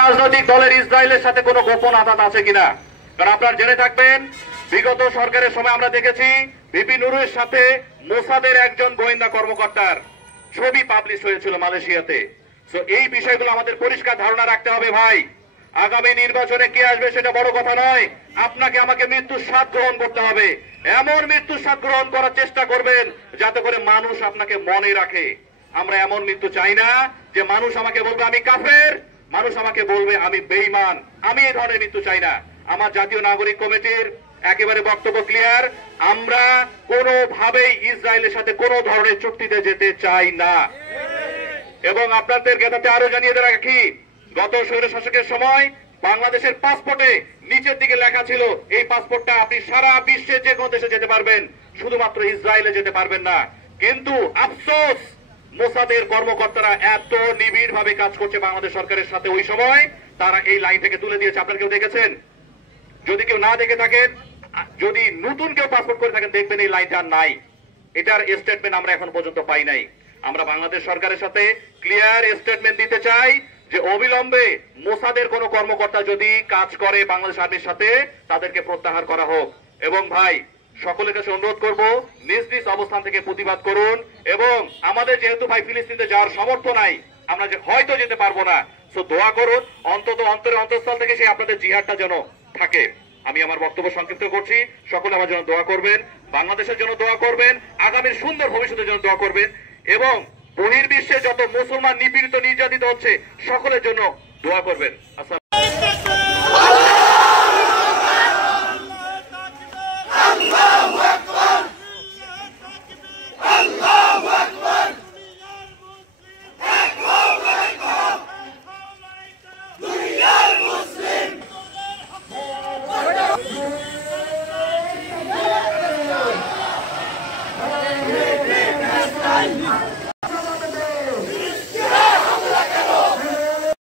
রাজনৈতিক দলের ইসরায়েলের সাথে কোনো গোপন আঘাত আছে কিনা? কারণ আপনারা জেনে থাকবেন, বিগত সরকারের সময় আমরা দেখেছি ভিপি নুরের সাথে মোসাদের একজন গোয়েন্দা কর্মকর্তার ছবি পাবলিশ হয়েছিল মালয়েশিয়াতে। তো এই বিষয়গুলো আমাদের পরিষ্কার ধারণা রাখতে হবে ভাই। আগামী নির্বাচনে কে আসবে সেটা বড় কথা নয়, আপনাকে আমাকে মৃত্যুর স্বাদ গ্রহণ করতে হবে। এমন মৃত্যুর স্বাদ গ্রহণ করার চেষ্টা করবেন যাতে করে মানুষ আপনাকে মনে রাখে। আমরা এমন মৃত্যু চাই না যে মানুষ আমাকে বলবে আমি কাফের, মানুষ আমাকে বলবে আমি বেঈমান। আমি এই ধরনের মৃত্যু চাই না। আমার জাতীয় নাগরিক কমিটির একেবারে বক্তব্য ক্লিয়ার, আমরা কোনোভাবেই ইসরায়েলের সাথে কোনো ধরনের চুক্তিতে যেতে চাই না। এবং আপনাদের জ্ঞাতাতে আরো জানিয়ে রাখি, গত স্বৈরশাসকের সময় বাংলাদেশের পাসপোর্টে নিচের দিকে লেখা ছিল এই পাসপোর্টটা আপনি সারা বিশ্বে যে কোনো দেশে যেতে পারবেন, শুধুমাত্র ইসরায়েলে যেতে পারবেন না। কিন্তু আফসোস, মোসাদের কর্মকর্তারা এত নিবিড় ভাবে কাজ করছে বাংলাদেশ সরকারের সাথে, ওই সময় তারা এই লাইন থেকে তুলে দিয়েছে। আপনারা কেউ দেখেছেন? যদি কেউ না দেখে থাকেন, যদি নতুন কেউ পাসপোর্ট করে থাকেন, দেখবেন এই লাইনটা নাই। এটার স্টেটমেন্ট আমরা এখন পর্যন্ত পাই নাই। আমরা বাংলাদেশ সরকারের সাথে ক্লিয়ার স্টেটমেন্ট দিতে চাই যে অবিলম্বে মোসাদের কোন কর্মকর্তা যদি কাজ করে বাংলাদেশ আর্মির সাথে, তাদেরকে প্রত্যাহার করা হোক। এবং ভাই, সকলের কাছে অনুরোধ করব, নিজ নিজ অবস্থান থেকে প্রতিবাদ করুন। এবং আমাদের যেহেতু ভাই ফিলিস্তিনে যাওয়ার সামর্থ্য নাই, আমরা হয়তো যেতে পারবো না, সো দোয়া করুন অন্তত অন্তরে অন্তঃস্থল থেকে সেই আপনাদের জিহাদটা যেন থাকে। আমি আমার বক্তব্য সংক্ষিপ্ত করছি। সকলে আমার জন্য দোয়া করবেন, বাংলাদেশের জন্য দোয়া করবেন, আগামীর সুন্দর ভবিষ্যতের জন্য দোয়া করবেন। এবং বহির্বিশ্বে যত মুসলমান নিপীড়িত নির্যাতিত হচ্ছে, সকলের জন্য দোয়া করবেন।